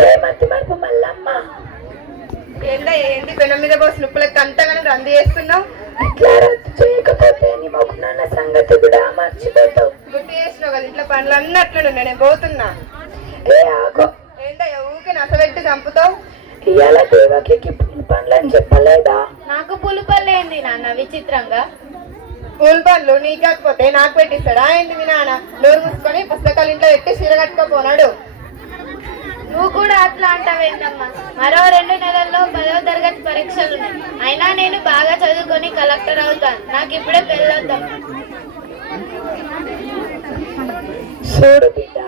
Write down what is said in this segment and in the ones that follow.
చేమతి మరుపు మల్లమ్మ. ఏంటి పెనం మీద పోసి నుప్పులకు అంతగానే రంది చేస్తున్నావు? ఇట్లా రద్దు చేయకపోతే నీ మొక్కున్న సంగతి కూడా మర్చిపోతావు. గుర్తు చేసినావు కదా, ఇంట్లో పనులు అన్నట్లు నేను పోతున్నా. ఏ ఆగో, ఏంటయ్యా ఊకే నసబెట్టి చంపుతావు? ఇవాళ దేవకి పూల పండ్లు అని చెప్పలేదా? నాకు పులుపల్లేంది నాన్న విచిత్రంగా. పూల పండ్లు నీకు కాకపోతే నాకు పెట్టిస్తాడా ఏంటి మీ నాన్న? నోరు మూసుకొని పుస్తకాలు ఇంట్లో పెట్టి చీర కట్టుకోపోనాడు. నువ్వు కూడా అట్లా అంటావేంటమ్మా? మరో 2 నెలల్లో 10వ తరగతి పరీక్షలున్నాయి. అయినా నేను బాగా చదువుకొని కలెక్టర్ అవుతాను. నాకు ఇప్పుడే పెళ్ళొద్దాం. చూడు బిడ్డ,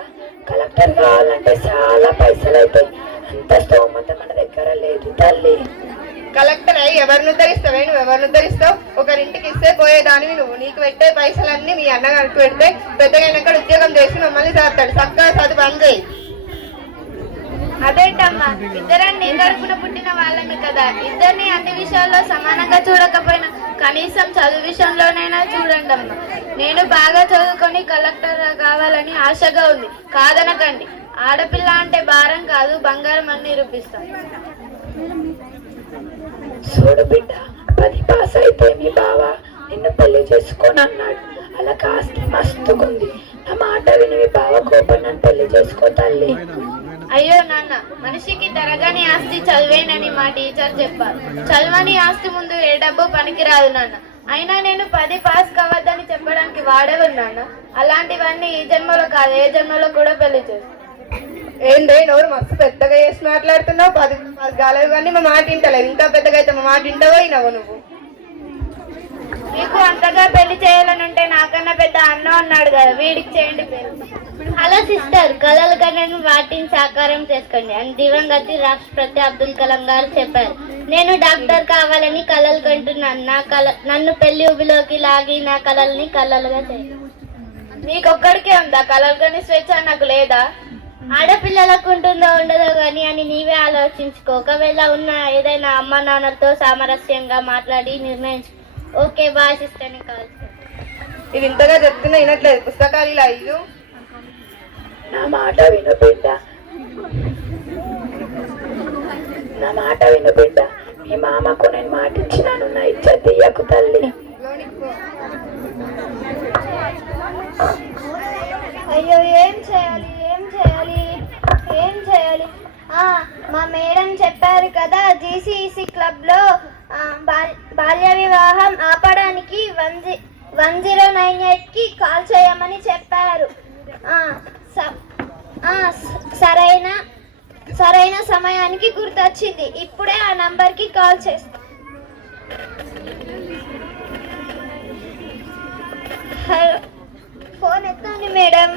కలెక్టర్ కావాలంటే చాలా పైసలు అవుతాయి. అంత స్తోమత మన దగ్గర లేదు తల్లి. కలెక్టర్ అయ్యి ఎవరిని ఉద్ధరిస్తావే? నువ్వు ఎవరిని ఉద్ధరిస్తావు? ఒకరింటికి ఇస్తే పోయేదానివి నువ్వు. నీకు పెట్టే పైసలన్నీ మీ అన్నగారికి పెడితే పెద్దగా ఉద్యోగం చేసి మమ్మల్ని చేస్తాడు. చక్కగా చదువు బంద్ చేయి. అదేంటమ్మా, ఇద్దరం నీ కడుపున పుట్టిన వాళ్ళని కదా. ఇద్దరిని అన్ని విషయాల్లో సమానంగా చూడకపోయినా కనీసం చదువు విషయంలోనైనా చూడండి అమ్మా. నేను బాగా చదువుకొని కలెక్టర్ కావాలని ఆశగా ఉంది, కాదనకండి. ఆడపిల్ల అంటే భారం కాదు, బంగారం అని నిరూపిస్తాం. చూడు బిడ్డ, 10 పాస్ అయితే మీ బావ నిన్ను పెళ్లి చేసుకొని అన్నాడు. అలా కాస్త మస్తుకుంది. నా మాట విని మీ బావ కోపం నన్ను పెళ్లి చేసుకో తల్లి. అయ్యో నాన్న, మనిషికి తరగని ఆస్తి చదివేనని మా టీచర్ చెప్పారు. చదవని ఆస్తి ముందు ఏ డబ్బు పనికిరాదు నాన్న. అయినా నేను 10 పాస్ కావద్దని చెప్పడానికి వాడేవాడు నాన్న. అలాంటివన్నీ ఈ జన్మలో కాదు, ఏ జన్మలో కూడా పెళ్లి చేస్తాను. ఏందే నోరు మస్తు పెద్దగా చేసి మాట్లాడుతున్నావు? 10 గాలేవు కానీ మా మాట వింటలేదు. ఇంకా పెద్దగా అయితే మా మాట వింటపోయినావు నువ్వు. మీకు అంతగా పెళ్లి చేయాలని ఉంటే నాకన్నా పెద్ద అన్న అన్నాడు కదా, వీడికి చేయండి పెళ్లి. హలో సిస్టర్, కలలు కనను వాటిని సాకారం చేసుకోండి అని దివంగత రాష్ట్రపతి అబ్దుల్ కలాం గారు చెప్పారు. నేను డాక్టర్ కావాలని కలలు కంటున్నాను. నన్ను పెళ్లి ఊబిలోకి లాగి నా కలల్ని కలలుగా చేయండి. మీకొక్కడికే ఉందా కలలు కని స్వేచ్ఛ? నాకు లేదా? ఆడపిల్లలకు ఉంటుందో ఉండదో గాని అని నీవే ఆలోచించుకో. ఒకవేళ ఉన్న ఏదైనా అమ్మ నాన్నలతో సామరస్యంగా మాట్లాడి నిర్ణయించుకో. ఓకే బాయ్ సిస్టర్, నీకు కాల్. ఇది ఇంతగా చెప్తున్నా వినట్లేదు. పుస్తకాలు ఇలా ఇల్లు. నా మాట విను బిడ్డ, నా మాట విను బిడ్డ. మీ మామకు నేను మాట ఇచ్చినాను, నా ఇజ్జత్ తీయకు తల్లి. అయ్యో, ఏం చేయాలి ఏం చేయాలి ఏం చేయాలి? మా మేడం చెప్పారు కదా, జీసీఈసీ క్లబ్లో బాల్య వివాహం ఆపడానికి 1098కి కాల్ చేయమని చెప్పారు. సరైన సమయానికి గుర్తొచ్చింది. ఇప్పుడే ఆ నంబర్కి కాల్ చేస్తా. హలో, ఫోన్ ఎత్తండి మేడం,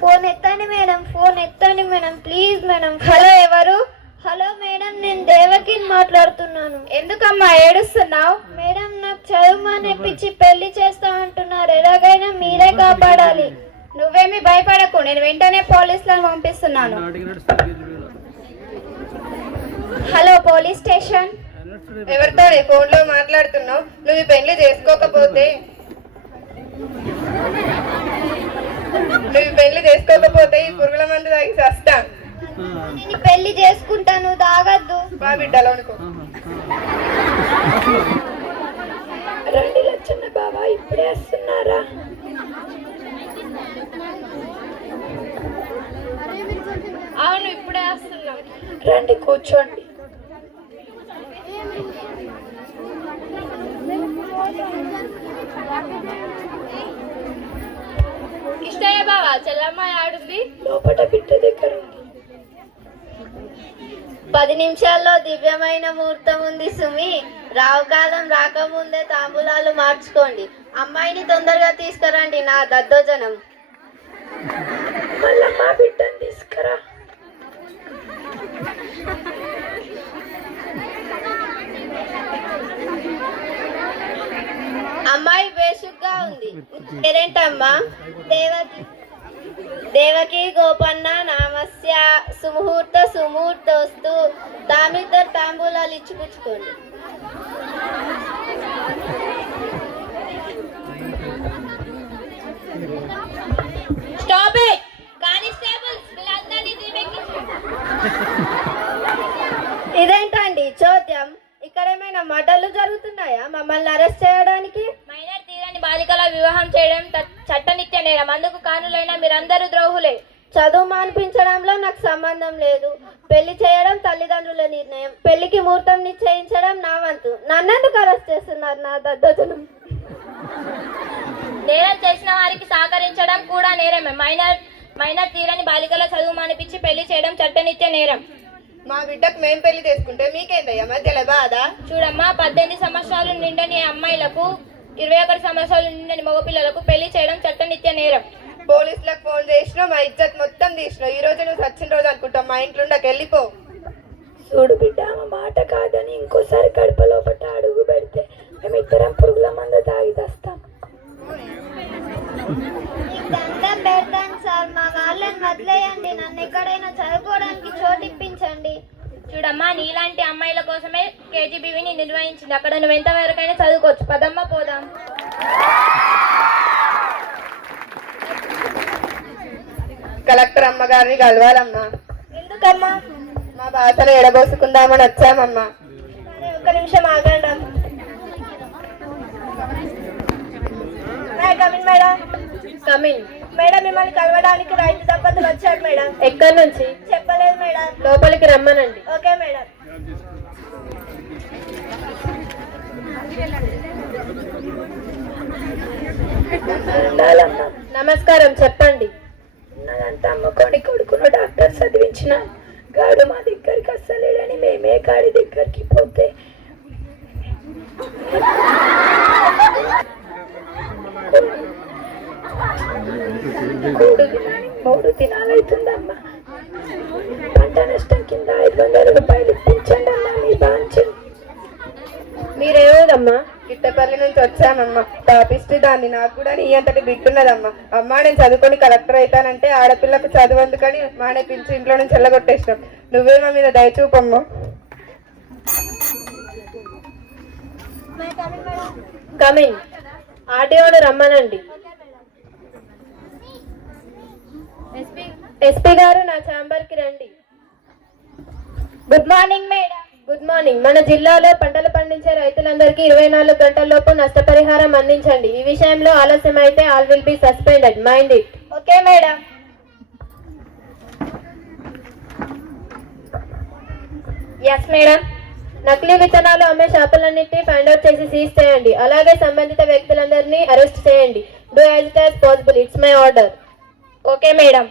ఫోన్ ఎత్తండి మేడం, ఫోన్ ఎత్తండి మేడం, ప్లీజ్ మేడం. హలో, ఎవరు? హలో మేడం, నేను దేవకి మాట్లాడుతున్నాను. ఎందుకమ్మా ఏడుస్తున్నావు? మేడం, నాకు చదువుమానేపించి పెళ్లి చేస్తా అంటున్నారు. ఎలాగైనా మీరే కాపాడాలి. నువ్వేమీ భయపడకు, నేను వెంటనే పోలీసులను పంపిస్తున్నాను. Hello police station. ఎవరితో ఫోన్ లో మాట్లాడుతున్నావు? నువ్వు ఈ పెళ్లి చేసుకోకపోతే ఈ పురుగుల మందు తాగి చస్తా. నేను పెళ్లి చేసుకుంటాను, తాగద్దు. మా బిడ్డలో అనుకో. రండి లచ్చన్న బాబా, ఇప్పుడే వస్తున్నారా? అవును, ఇప్పుడే వస్తున్నాం. రండి కూర్చోండి. ఇష్టయ్య బావా, చెల్లమ్మ ఆడుంది. లోపల బిడ్డ దగ్గర ఉంది. 10 నిమిషాల్లో దివ్యమైన ముహూర్తం ఉంది సుమి. రావుకాలం రాకముందే తాంబూలాలు మార్చుకోండి. అమ్మాయిని తొందరగా తీసుకురండి, నా దద్దోజనం. మళ్ళా మా బిడ్డను తీసుకురా. అమ్మాయి బేషుగ్గా ఉంది. పేరేంటమ్మా? దేవకి గోపన్న నామస్య. సుముహూర్త సుముహూర్తోస్తు. తామిద్దరు తాంబూలాలు ఇచ్చిపుచ్చుకోండి. స్టాప్ ఇట్ కానిస్టేబుల్స్, వీళ్ళందరినీ దిగెక్కించండి. మమ్మల్ని అరెస్ట్ చేయడానికి? మైనర్ తీరని బాలికల వివాహం చేయడం చట్టనిత్య నేరం. అందుకు కానులైన మీరందరూ ద్రోహులే. చదువు మానిపించడంలో నాకు సంబంధం లేదు. పెళ్లి చేయడం తల్లిదండ్రుల నిర్ణయం. పెళ్లికి ముహూర్తం నిశ్చయించడం నా వంతు. నన్నెందుకు అరెస్ట్ చేస్తున్నారు? నా దద్దజనం. నేరం చేసిన వారికి సహకరించడం కూడా నేరమే. మైనర్ తీరని బాలికల చదువు మానిపించి పెళ్లి చేయడం చట్టనిత్య నేరం. మా బిడ్డకు మేం పెళ్లి చేసుకుంటే మీకేందయ్యా మధ్యలో బాధ? చూడమ్మా, 18 సంవత్సరాలు నిండని అమ్మాయిలకు 21 సంవత్సరాలు నిండని మగపిల్లలకు పెళ్లి చేయడం చట్టనిత్య నేరం. పోలీసులకు ఫోన్ చేసినా మా ఇజ్జత్ మొత్తం తీసినావు. ఈ రోజు నువ్వు చచ్చిన రోజు అనుకుంటావు. మా ఇంట్లోకి వెళ్ళిపో. చూడు బిడ్డ, మా మాట కాదని ఇంకోసారి కడప లోపట అడుగు పెడితే మేమిద్దరం పురుగుల మందు తాగి తెస్తాం. దండం పెడతాను సార్, మా వాళ్ళని వదిలేయండి. నన్ను ఎక్కడైనా చదువుకోవడానికి చోటు ఇప్పించండి. చూడమ్మా, నీలాంటి అమ్మాయిల కోసమే కేజీబీవీని నిర్వహించింది. అక్కడ నువ్వు ఎంత వరకైనా చదువుకోవచ్చు. పదమ్మ పోదాం. కలెక్టర్ అమ్మగారిని కలవాలమ్మా. ఎందుకమ్మా? మా బాధను ఎడబోసుకుందామని వచ్చామమ్మా. ఒక్క నిమిషం ఆగండి. మేడం మేడం, మిమ్మల్ని కలవడానికి రైతు దంపతులు వచ్చారు మేడం. ఎక్కడి నుంచి? చెప్పలేదు మేడం. లోపలికి రమ్మనండి. Okay madam. ఉండాలమ్మా. నమస్కారం, చెప్పండి. ఉన్నదంతా అమ్ముకొని కొడుకును డాక్టర్ చదివించిన గాడు మా దగ్గరికి అస్సలేడని మేమే గాడి దగ్గరికి పోతే మూడు దినాలైతుందమ్మా. పంట నష్టం కింద 500 రూపాయలు ఇప్పించండి అమ్మా మీ బాంచం. మీరేమోదమ్మా? గిట్టపల్లి నుంచి వచ్చానమ్మా. పాపిస్తే దాన్ని. నాకు కూడా నీ అంతటి బిడ్డున్నదమ్మా. అమ్మా, నేను చదువుకొని కలెక్టర్ అవుతానంటే ఆడపిల్లకు చదువు ఎందుకని మానే పిలిచి ఇంట్లో నుంచి వెళ్ళగొట్టేసినాం. నువ్వే మా మీద దయచూపమ్మా. కమింగ్. ఆర్డీఓని రమ్మనండి. ఎస్పీ గారు, నా ఛాంబర్కి రండి. Good morning madam. Good morning. మన జిల్లాలో పంటలు పండించే రైతులందరికీ 24 గంటల్లోపు నష్టపరిహారం అందించండి. ఈ విషయంలో ఆలస్యం అయితే all will be suspended. Mind it. Okay madam. Yes madam. నకిలీ విత్తనాలు అమ్మే షాపులన్నింటినీ ఫైండ్ అవుట్ చేసి సీజ్ చేయండి. అలాగే సంబంధిత వ్యక్తులందరినీ అరెస్ట్ చేయండి. Do as it as possible. It's my order. Okay madam.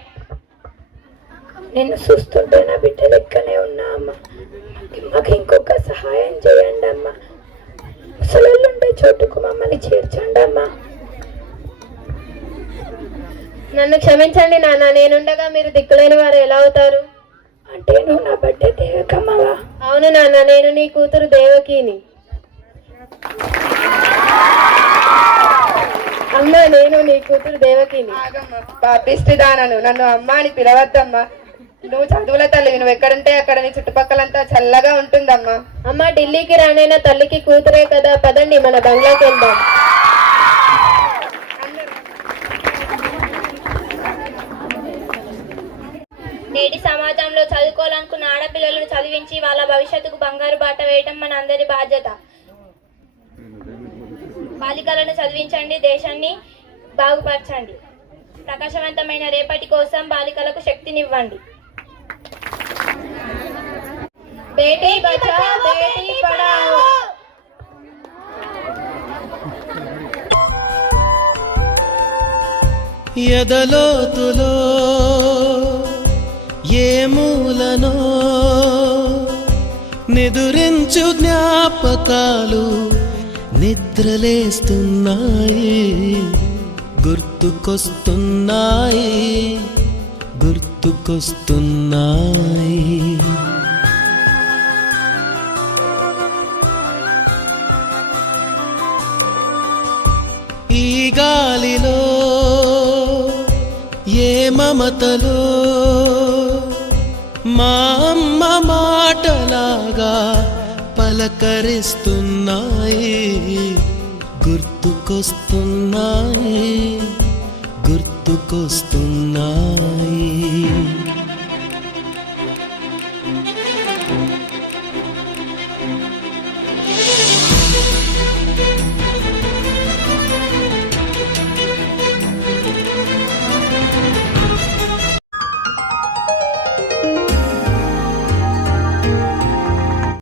నిన్ను చూస్తుంటే నా బిడ్డ లెక్కనే ఉన్నా అమ్మా. మాకు ఇంకొక సహాయం చేయండి అమ్మా. ముసలుండే చోటుకు మమ్మల్ని చేర్చండి అమ్మా. నన్ను క్షమించండి నాన్న. నేనుండగా మీరు దిక్కులేని వారు ఎలా అవుతారు? అంటే నువ్వు నా బట్టే దేవకమ్మవా? అవును నాన్న, నేను నీ కూతురు దేవకిని. అమ్మ, నేను నీ కూతురు దేవకిని. పాపిష్టి దానను, నన్ను అమ్మ అని పిలవద్దమ్మా. నువ్వు చదువుల తల్లి. నువ్వు ఎక్కడుంటే అక్కడ నీ చుట్టుపక్కలంతా చల్లగా ఉంటుందమ్మా. అమ్మ, ఢిల్లీకి రానైనా తల్లికి కూతురే కదా. పదండి, మన బంగ్లాకి వెళ్దాం. నేటి సమాజంలో చదువుకోవాలనుకున్న ఆడపిల్లలను చదివించి వాళ్ళ భవిష్యత్తుకు బంగారు బాట వేయటం మన అందరి బాధ్యత. బాలికలను చదివించండి, దేశాన్ని బాగుపరచండి. ప్రకాశవంతమైన రేపటి కోసం బాలికలకు శక్తినివ్వండి. బేటీ బచాओ బేటీ పढ़ाओ. ఎదలోతులో ఏ మూలనో నిదురించు జ్ఞాపకాలు నిద్రలేస్తున్నాయి, గుర్తుకొస్తున్నాయి, గుర్తుకొస్తున్నాయి. ఈ గాలిలో ఏ మమతలో మా అమ్మ మాటలాగా పలకరిస్తున్నాయి, గుర్తుకొస్తున్నాయి, గుర్తుకొస్తున్నాయి.